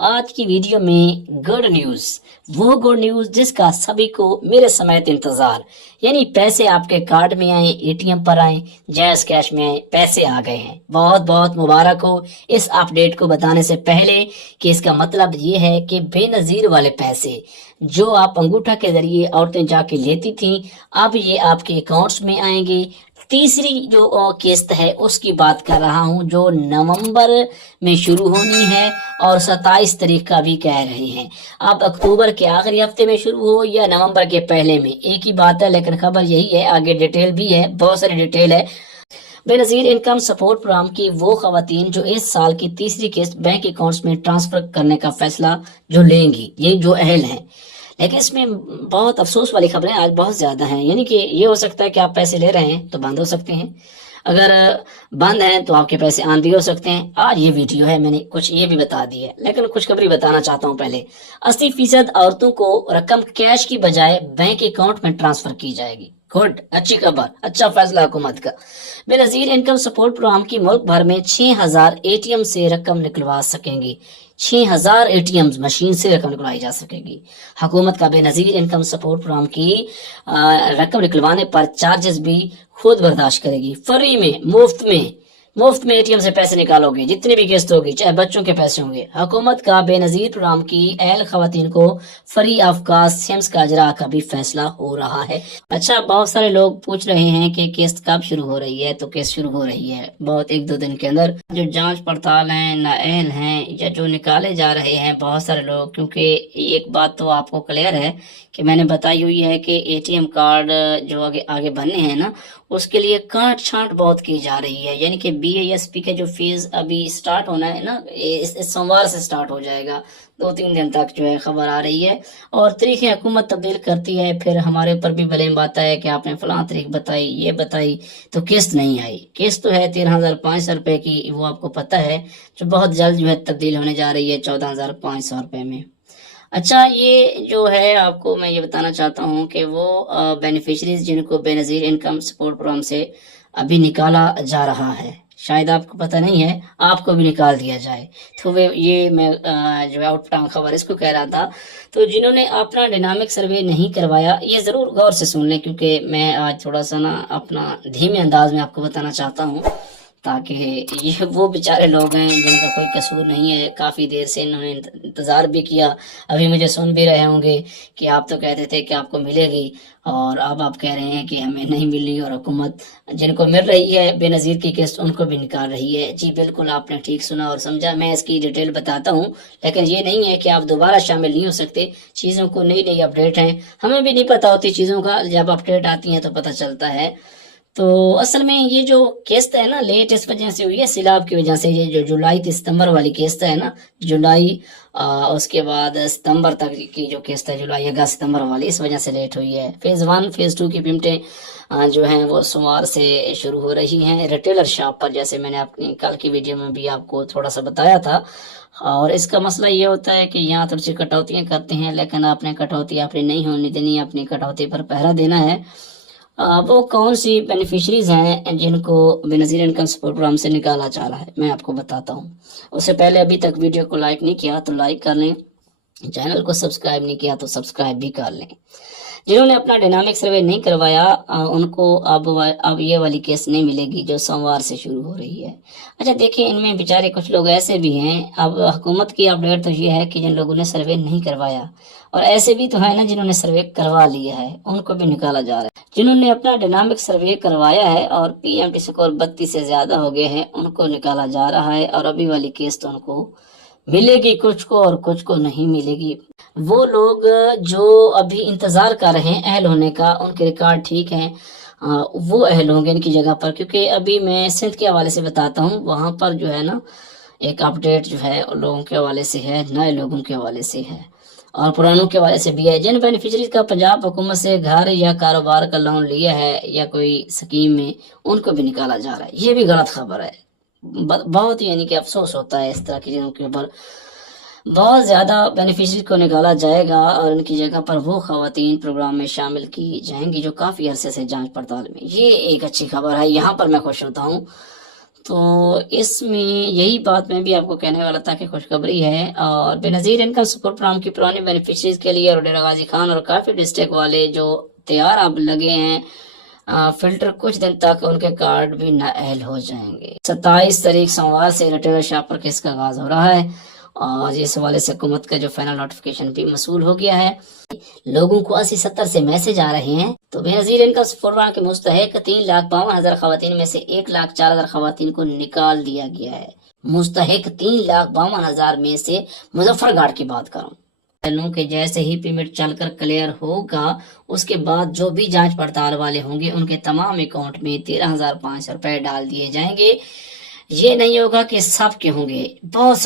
आज की वीडियो में गुड न्यूज, वो गुड न्यूज जिसका सभी को मेरे समेत इंतजार, यानी पैसे आपके कार्ड में आए, एटीएम पर आए, जैज़ कैश में आए, पैसे आ गए हैं। बहुत बहुत मुबारक हो इस अपडेट को बताने से पहले कि इसका मतलब ये है कि बेनजीर वाले पैसे जो आप अंगूठा के जरिए औरतें जाके लेती थी, अब ये आपके अकाउंट्स में आएंगे। तीसरी जो किस्त है उसकी बात कर रहा हूं, जो नवंबर में शुरू होनी है और 27 तारीख का भी कह रहे हैं। अब अक्टूबर के आखिरी हफ्ते में शुरू हो या नवंबर के पहले में, एक ही बात है, लेकिन खबर यही है। आगे डिटेल भी है, बहुत सारी डिटेल है। बेनजीर इनकम सपोर्ट प्रोग्राम की वो खवातीन जो इस साल की तीसरी किस्त बैंक अकाउंट्स में ट्रांसफर करने का फैसला जो लेंगी, ये जो अहल हैं। लेकिन इसमें बहुत अफसोस वाली खबरें आज बहुत ज्यादा हैं, यानी कि ये हो सकता है कि आप पैसे ले रहे हैं तो बंद हो सकते हैं, अगर बंद हैं तो आपके पैसे आन भी हो सकते हैं। आज ये वीडियो है, मैंने कुछ ये भी बता दी है, लेकिन खुशखबरी बताना चाहता हूँ पहले। 80% औरतों को रकम कैश की बजाय बैंक अकाउंट में ट्रांसफर की जाएगी। गुड, अच्छी खबर, अच्छा फैसला हुकूमत का। बेनजीर इनकम सपोर्ट प्रोग्राम की मुल्क भर में 6000 एटीएम से रकम निकलवा सकेंगी। 6000 एटीएम मशीन से रकम निकलवाई जा सकेगी। हुकूमत का बेनजीर इनकम सपोर्ट प्रोग्राम की रकम निकलवाने पर चार्जेस भी खुद बर्दाश्त करेगी। फ्री में, मुफ्त में एटीएम से पैसे निकालोगे, जितनी भी किस्त होगी, चाहे बच्चों के पैसे होंगे। हुकूमत का बेनजीर प्रोग्राम की अहल खवातीन को फ्री ऑफ कास्ट सिम्स का अजरा का भी फैसला हो रहा है। अच्छा, बहुत सारे लोग पूछ रहे हैं कि किस्त कब शुरू हो रही है, तो किस्त शुरू हो रही है बहुत 1-2 दिन के अंदर। जो जांच पड़ताल है, नाअहल हैं या जो निकाले जा रहे हैं बहुत सारे लोग, क्योंकि एक बात तो आपको क्लियर है कि मैंने बताई हुई है कि एटीएम कार्ड जो आगे बनने हैं ना, उसके लिए काट छांट बहुत की जा रही है। यानी कि बीएएसपी का जो फीस अभी स्टार्ट होना है ना, इस सोमवार से स्टार्ट हो जाएगा। 2-3 दिन तक जो है खबर आ रही है, और तारीखें हुकूमत तब्दील करती है, फिर हमारे ऊपर भी ब्लेम आता है कि आपने फलां तारीख बताई, ये बताई, तो किस्त नहीं आई। किस्त तो है 13,500 रुपए की, वो आपको पता है, जो बहुत जल्द जो है तब्दील होने जा रही है 14,500 रुपए में। अच्छा, ये जो है आपको मैं ये बताना चाहता हूँ कि वो बेनिफिशरीज जिनको बेनजीर इनकम सपोर्ट प्रोग्राम से अभी निकाला जा रहा है, शायद आपको पता नहीं है, आपको भी निकाल दिया जाए। तो वे ये मैं जो है आउटटाउन खबर इसको कह रहा था। तो जिन्होंने अपना डायनामिक सर्वे नहीं करवाया, ये ज़रूर गौर से सुन लें, क्योंकि मैं आज थोड़ा सा ना अपना धीमे अंदाज में आपको बताना चाहता हूँ, ताकि ये वो बेचारे लोग हैं जिनका कोई कसूर नहीं है, काफ़ी देर से इन्होंने इंतज़ार भी किया, अभी मुझे सुन भी रहे होंगे कि आप तो कहते थे कि आपको मिलेगी, और अब आप कह रहे हैं कि हमें नहीं मिली, और हुकूमत जिनको मिल रही है बेनज़ीर की किस्त उनको भी निकाल रही है। जी बिल्कुल, आपने ठीक सुना और समझा। मैं इसकी डिटेल बताता हूँ, लेकिन ये नहीं है कि आप दोबारा शामिल नहीं हो सकते। चीज़ों को नई नई अपडेट हैं, हमें भी नहीं पता होती चीज़ों का, जब अपडेट आती हैं तो पता चलता है। तो असल में ये जो किस्त है ना, लेट इस वजह से हुई है, सिलाब की वजह से। ये जो जुलाई से सितंबर वाली किस्त है ना, जुलाई उसके बाद सितंबर तक की जो किस्त है, जुलाई अगस्त सितंबर वाली, इस वजह से लेट हुई है। फेज़ 1 फेज़ 2 की पेमेंटें जो हैं वो सोमवार से शुरू हो रही हैं रिटेलर शॉप पर, जैसे मैंने अपनी कल की वीडियो में भी आपको थोड़ा सा बताया था। और इसका मसला ये होता है कि यहाँ थोड़ी सी कटौतियाँ करते हैं, लेकिन आपने कटौती आपने नहीं होने देनी, अपनी कटौती पर पहरा देना है। वो कौन सी बेनिफिशरीज हैं जिनको बेनजीर इनकम सपोर्ट प्रोग्राम से निकाला जा रहा है, मैं आपको बताता हूँ। उससे पहले अभी तक वीडियो को लाइक नहीं किया तो लाइक कर लें, चैनल को सब्सक्राइब नहीं किया तो सब्सक्राइब भी कर लें। जिन्होंने अपना डायनामिक सर्वे नहीं करवाया उनको अब ये वाली केस नहीं मिलेगी जो सोमवार से शुरू हो रही है। अच्छा देखिए, इनमें बेचारे कुछ लोग ऐसे भी हैं, अब हुकूमत की अपडेट तो ये है कि जिन लोगों ने सर्वे नहीं करवाया, और ऐसे भी तो है ना जिन्होंने सर्वे करवा लिया है, उनको भी निकाला जा रहा है। जिन्होंने अपना डायनामिक सर्वे करवाया है और पीएमटी स्कोर 32 से ज्यादा हो गए हैं, उनको निकाला जा रहा है, और अभी वाली केस तो उनको मिलेगी कुछ को और कुछ को नहीं मिलेगी। वो लोग जो अभी इंतजार कर रहे हैं अहल होने का, उनके रिकॉर्ड ठीक हैं, वो अहल होंगे इनकी जगह पर। क्योंकि अभी मैं सिंध के हवाले से बताता हूँ, वहाँ पर जो है ना एक अपडेट जो है लोगों के हवाले से है, नए लोगों के हवाले से है और पुरानों के हवाले से भी है। जिन बेनिफिशरीज का पंजाब हुकूमत से घर या कारोबार का लोन लिया है या कोई स्कीम में, उनको भी निकाला जा रहा है। ये भी गलत खबर है, बहुत यानी कि अफसोस होता है इस तरह की चीज़ों के ऊपर। बहुत ज़्यादा बेनिफिशरी को निकाला जाएगा और उनकी जगह पर वो खवातीन प्रोग्राम में शामिल की जाएंगी जो काफ़ी अरसे से जांच पड़ताल में। ये एक अच्छी खबर है, यहाँ पर मैं खुश होता हूँ। تو اس میں یہی بات میں بھی آپ کو کہنے والا تھا کہ خوشخبری ہے. اور بے نظیر انکم سپورٹ پروگرام کی پرانے بینیفیشریز کے لیے اور ڈیرہ غازی خان اور کافی ڈسٹرکٹ والے جو تیار اب لگے ہیں فلٹر کچھ دن تک ان کے کارڈ بھی نااہل ہو جائیں گے. 27 تاریخ سوموار سے ریٹیلر شاپ پر کیس کا آغاز ہو رہا ہے اور اس حوالے سے حکومت کا جو فائنل نوٹیفیکیشن بھی موصول ہو گیا ہے. لوگوں کو 80-70 سے میسج آ رہے ہیں. تو بے نظیر انکم سپورٹ پروگرام کے مستحق 3,52,000 خواتین میں سے 1,04,000 خواتین کو نکال دیا گیا ہے. مستحق 3,52,000 میں سے مظفر گارڈ کی بات کروں کہ جیسے ہی پیمنٹ چل کر کلیئر ہوگا اس کے بعد جو بھی جانچ پڑتال والے ہوں گے ان کے تمام اکاؤنٹ میں 13,500 روپے ڈال دیے جائیں گے. یہ نہیں ہوگا کہ سب کے ہوں گے، بہت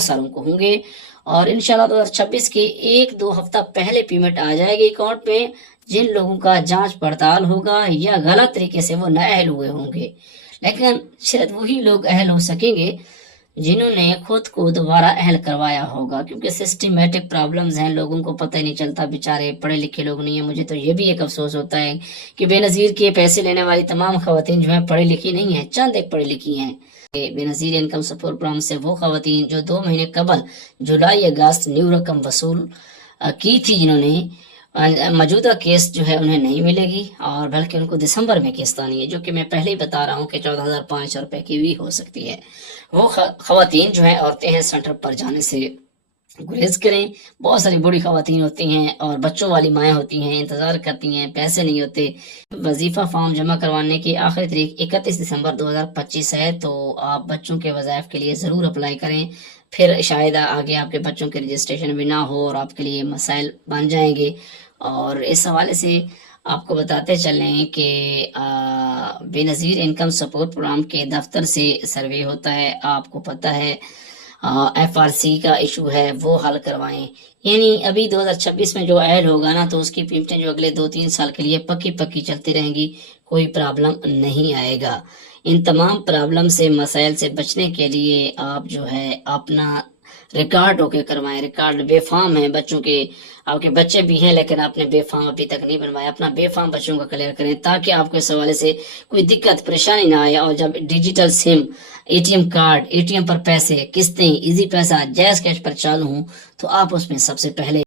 ساروں کو ہوں گے. اور انشاءاللہ 2026 کے 1-2 ہفتہ پہلے پیمنٹ آ جائے گی اکاؤنٹ میں جن لوگوں کا جانچ پڑتال ہوگا یا غلط طریقے سے وہ نااہل ہوئے ہوں گے. لیکن شاید وہی لوگ اہل ہو سکیں گے جنہوں نے خود کو دوبارہ اہل کروایا ہوگا، کیونکہ سسٹمیٹک پرابلمز ہیں، لوگوں کو پتہ ہی نہیں چلتا، بیچارے پڑھے لکھے لوگ نہیں ہیں. مجھے تو یہ بھی ایک افسوس ہوتا ہے کہ بے نظیر کے پیسے لینے والی تمام خواتین جو ہیں پڑھی لکھی نہیں ہیں، چند ایک پڑھی لکھی ہیں. بے نظیر انکم سپورٹ پروگرام سے وہ خواتین جو 2 مہینے قبل جولائی اگست نیو رقم وصول کی تھی، جنہوں نے موجودہ کیس جو ہے انہیں نہیں ملے گی اور بلکہ ان کو دسمبر میں قسط آنی ہے، جو کہ میں پہلے ہی بتا رہا ہوں کہ 14,500 روپے کی بھی ہو سکتی ہے. وہ خواتین جو ہیں عورتیں ہیں سینٹر پر جانے سے گریز کریں. بہت ساری بڑی خواتین ہوتی ہیں اور بچوں والی مائیں ہوتی ہیں، انتظار کرتی ہیں، پیسے نہیں ہوتے. وظیفہ فارم جمع کروانے کی آخری تاریخ 31 دسمبر 2025 ہے، تو آپ بچوں کے وظائف کے لیے ضرور اپلائی کریں. پھر شاید آگے آپ کے بچوں کے رجسٹریشن بھی نہ ہو اور آپ کے لیے مسائل بن جائیں گے. اور اس حوالے سے آپ کو بتاتے چلیں کہ بے نظیر انکم سپورٹ پروگرام کے دفتر سے سروے ہوتا ہے، آپ کو پتہ ہے. FRC کا ایشو ہے وہ حل کروائیں. یعنی ابھی 2026 میں جو ایڈ ہوگا نا تو اس کی پیمنٹیں جو اگلے 2-3 سال کے لیے پکی چلتی رہیں گی، کوئی پرابلم نہیں آئے گا. ان تمام پرابلم سے مسائل سے بچنے کے لیے آپ جو ہے اپنا ریکارڈ ہو کے کروائیں. ریکارڈ بے فارم ہیں بچوں کے، آپ کے بچے بھی ہیں لیکن آپ نے بے فارم ابھی تک نہیں بنوایا. اپنا بے فارم بچوں کا کلیئر کریں تاکہ آپ کو اس حوالے سے کوئی دقت پریشانی نہ آئے. اور جب ڈیجیٹل سم، ATM کارڈ، ATM پر پیسے، قسطیں، ایزی پیسہ، جیز کیش پر چالو ہوں تو آپ اس میں سب سے پہلے